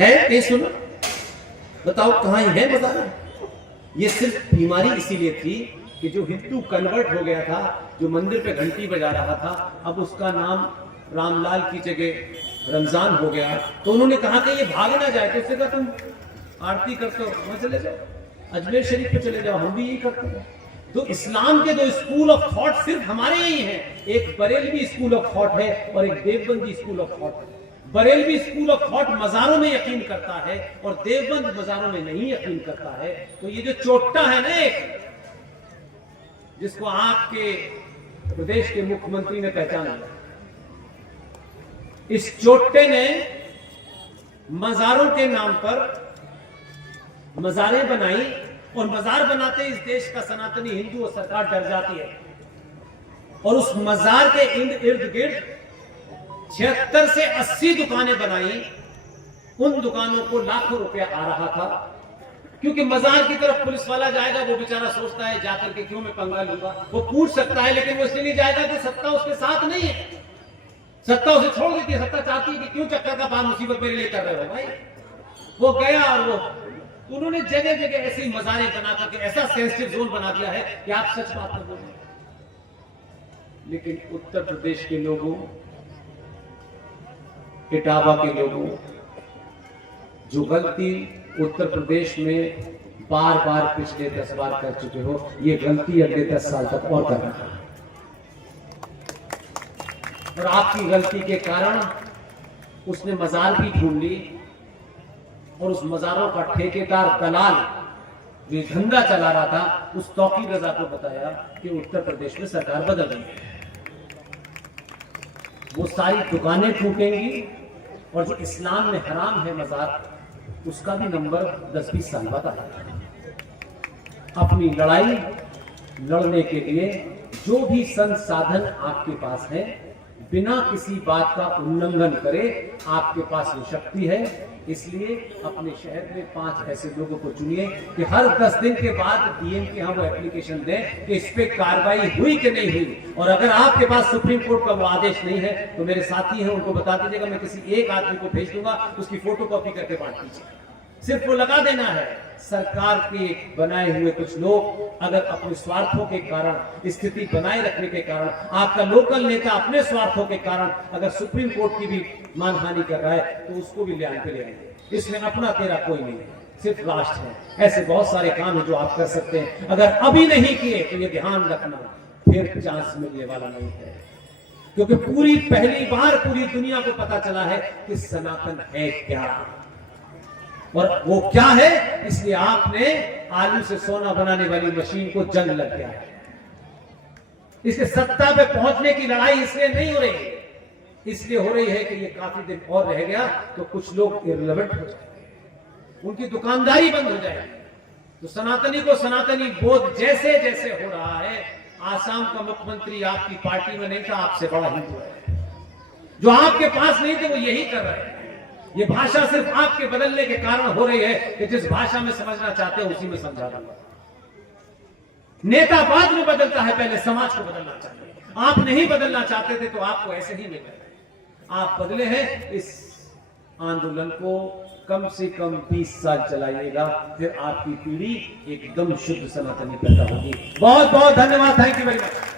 है कहीं सुना? बताओ कहां है मजारा? ये सिर्फ बीमारी इसीलिए थी कि जो हिंदू कन्वर्ट हो गया था, जो मंदिर पे घंटी बजा रहा था, अब उसका नाम रामलाल की जगह रमजान हो गया, तो उन्होंने कहा कि ये भाग ना जाए, तो उससे कहा तुम आरती करते हो वहां चले जाओ, अजमेर शरीफ पे चले जाओ, हम भी यही करते हैं। तो इस्लाम के दो स्कूल ऑफ थॉट सिर्फ हमारे यही हैं, एक बरेलवी स्कूल ऑफ थॉट है और एक देवबंदी स्कूल ऑफ थॉट है। बरेलवी स्कूल ऑफ थॉट मजारों में यकीन करता है और देवबंद मजारों में नहीं यकीन करता है। तो ये जो चोट्टा है ना, एक जिसको आपके प्रदेश के मुख्यमंत्री ने पहचान लिया, इस चोट्टे ने मजारों के नाम पर मजारें बनाई और मजार बनाते इस देश का सनातनी हिंदू और सरकार डर जाती है। और उस मजार के इर्द गिर्द 76 से 80 दुकानें बनाई। उन दुकानों को लाखों रुपया आ रहा था, क्योंकि मजार की तरफ पुलिस वाला जाएगा, वो बेचारा सोचता है जाकर के क्यों मैं पंगा लूंगा, वो पूछ सकता है, लेकिन वो इसलिए नहीं जाएगा कि सत्ता उसके साथ नहीं है, सत्ता उसे छोड़ देती है, सत्ता चाहती है कि क्यों चक्कर का पान मुसीबत मेरे लिए कर रहे हो भाई। वो गया और वो उन्होंने जगह जगह ऐसी मजारें बना करके ऐसा सेंसिटिव जोन बना दिया है कि आप सच बात कर बोले। लेकिन उत्तर प्रदेश के लोगों, इटावा के लोगों, जो गलती उत्तर प्रदेश में बार बार पिछले 10 बार कर चुके हो, ये गलती अगले 10 साल तक और करना है। और आपकी गलती के कारण उसने मजार भी ढूंढ ली और उस मजारों का ठेकेदार दलाल जो धंधा चला रहा था, उस तौकीर रजा को बताया कि उत्तर प्रदेश में सरकार बदल गई, वो सारी दुकानें टूटेंगी और जो इस्लाम में हराम है मजार, उसका भी नंबर 10-20 साल बाद आएगा। अपनी लड़ाई लड़ने के लिए जो भी संसाधन आपके पास है, बिना किसी बात का उल्लंघन करे, आपके पास ये शक्ति है। इसलिए अपने शहर में 5 ऐसे लोगों को चुनिए कि हर 10 दिन के बाद डीएम के यहाँ वो एप्लीकेशन दें कि इस पे कार्रवाई हुई कि नहीं हुई। और अगर आपके पास सुप्रीम कोर्ट का वो आदेश नहीं है, तो मेरे साथी हैं, उनको बता दीजिएगा, मैं किसी एक आदमी को भेज दूंगा, उसकी फोटोकॉपी करके बांट दीजिए। सिर्फ वो लगा देना है। सरकार के बनाए हुए कुछ लोग अगर अपने स्वार्थों के कारण, स्थिति बनाए रखने के कारण, आपका लोकल नेता अपने स्वार्थों के कारण अगर सुप्रीम कोर्ट की भी मानहानि कर रहा है, तो उसको भी ले आएंगे। इसमें अपना तेरा कोई नहीं है, सिर्फ राष्ट्र है। ऐसे बहुत सारे काम है जो आप कर सकते हैं। अगर अभी नहीं किए तो ये ध्यान रखना, फिर चांस मिलने वाला नहीं है। क्योंकि पहली बार पूरी दुनिया को पता चला है कि सनातन है क्या, और वो क्या है, इसलिए आपने आलू से सोना बनाने वाली मशीन को जंग लग गया है। इसलिए सत्ता पे पहुंचने की लड़ाई इसलिए नहीं हो रही, इसलिए हो रही है कि ये काफी दिन और रह गया तो कुछ लोग इररिलेवेंट हो जाएंगे, उनकी दुकानदारी बंद हो जाएगी। तो सनातनी को सनातनी बोध जैसे जैसे हो रहा है, आसाम का मुख्यमंत्री आपकी पार्टी में नहीं था, आपसे बड़ा हिंदू है। जो आपके पास नहीं थे वो यही कर रहे हैं। ये भाषा सिर्फ आपके बदलने के कारण हो रही है कि जिस भाषा में समझना चाहते हो उसी में समझा रहा है। नेता बाद में बदलता है, पहले समाज को बदलना चाहिए। आप नहीं बदलना चाहते थे तो आपको ऐसे ही मिल गए। आप बदले हैं। इस आंदोलन को कम से कम 20 साल चलाइएगा, फिर आपकी पीढ़ी एकदम शुद्ध सनातनी पैदा होगी। बहुत बहुत धन्यवाद। Thank you very much.